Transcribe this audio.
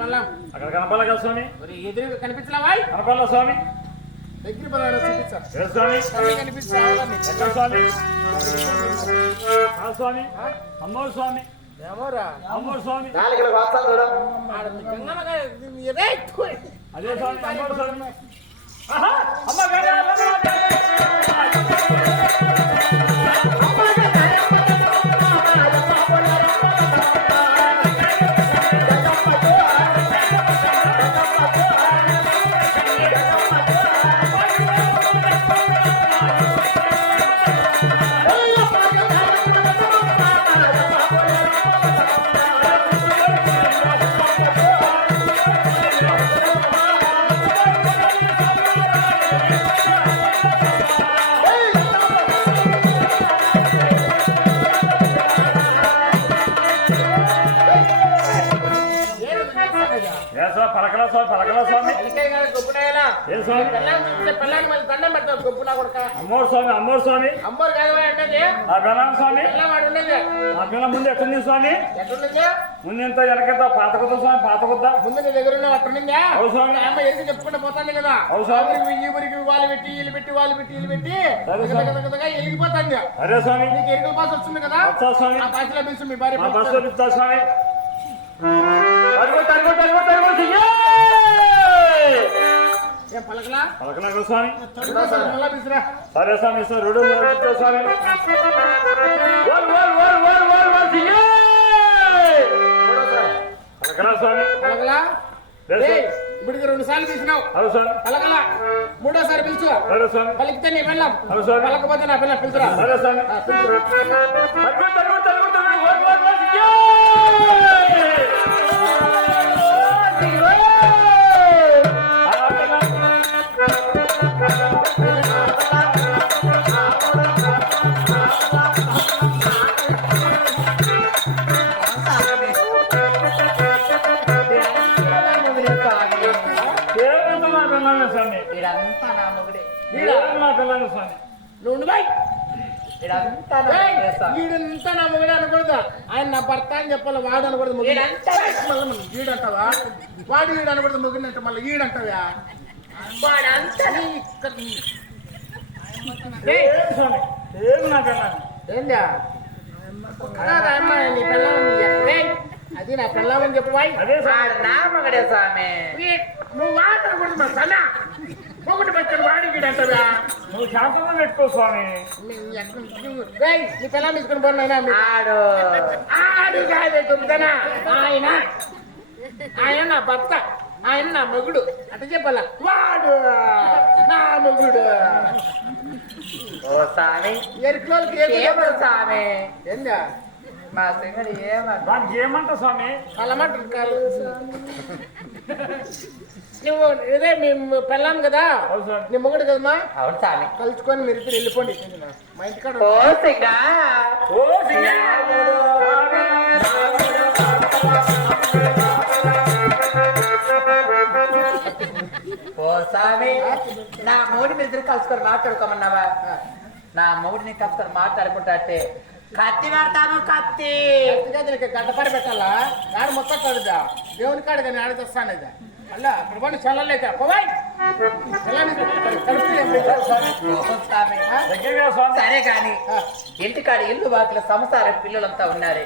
మళ్ళా అక్కడ కనపాల కదా స్వామి. ఎదురు కనిపించలేవా? కనపాల స్వామి. దగ్గర పదాలు చూపించారు స్వామి. కనిపించాలి స్వామి స్వామి అమ్మోరు స్వామి ఏమోరా అమ్మోరు స్వామి అదే స్వామి అమ్మోరు స్వామి. అమ్మ పలకల స్వామి పలకల స్వామి ఏం స్వామి అమ్మోరు స్వామి అమ్మోరు స్వామి ఆ బెల్లం స్వామి ఆ బెల్లం ముందు ఎట్టుంది స్వామి ముందు ఎంత వెనకెత్తా పాత కొత్త స్వామి పాత కొత్త ముందు నీ దగ్గర ఉన్న అట్లుందా అమ్మ ఎదురు చెప్పుకుంటూ పోతాను కదా ఊరికి వాళ్ళు పెట్టి వీళ్ళు పెట్టి వాళ్ళు పెట్టి వీళ్ళు పెట్టి వెళ్ళిపోతాంది. అరే స్వామి నీకు ఎరుకల పాస్ వస్తుంది కదా స్వామి ఆ పాసులో పిలుచు మీ భార్య బస్సులో పిలుస్తా స్వామి. ఏం పలకలా పలకలా స్వామి మళ్ళా పిలుచురా. సరే స్వామి సార్ రెండు స్వామి పలకలా స్వామి పలకలా ఇప్పటికి 2 సార్లు పిలిచినావు పలకలా. మూడోసారి పిలుచు పలికితే నీ వెళ్ళాం పలకపోతే నా పిల్ల పిలుచురా. వీడంతా నా మొగుడు అనకూడదు, ఆయన నా భర్త అని చెప్పాలి. వాడు అనకూడదు వీడంటావా? వాడు వీడు అనకూడదు మొగుడు అంటే మళ్ళీ వీడంటావా? ఏందా నీ పిల్లలు అది నా పిల్లమని చెప్పు. నా మగడే స్వామి నువ్వు వాడు అనకూడదు మా సన్న మొగుడు పెట్టాడు వాడి వీడంటావా? నువ్వు శాంతంగా పెట్టుకో స్వామి. నీ పిల్లలు తీసుకుని పోయినా ఆడు ఆడు కాదే తుమ్ముతానా? ఆయన ఆయన నా భర్త, ఆయన నా మొగుడు అట్ట చెప్పాల. వాడు నా మొగుడు ఓ స్వామి ఎరుకులోకి ఏమడు స్వామి ఏందా మా సింగడి దానికి ఏమంటా స్వామి? అలమంటారు నువ్వు ఇదే మీ పెళ్ళాం కదా నీ మొగుడు కదమ్మా. అవును స్వామి కలుసుకొని మీరు ఇద్దరు వెళ్ళిపోండి మా ఇంటికాడ. ఓ సింగా ఓ స్వామి నా మూడి మీద ఇద్దరు కలుసుకొని మాట్లాడుకోమన్నావా? నా మూడిని కలుసుకొని మాట్లాడుకుంటా అంటే కత్తి పెడతాను కత్తి గడ్డపడి పెట్టాలా? ఆడు మొత్తం కడుదా దేవుని కాడు కానీ ఆడ తెస్తాను ఇది అలా అక్కడ పని చల్లలేక పోవాయి. సరే కానీ ఇంటికాడ ఇల్లు వాకిల సంసార పిల్లలంతా ఉన్నారే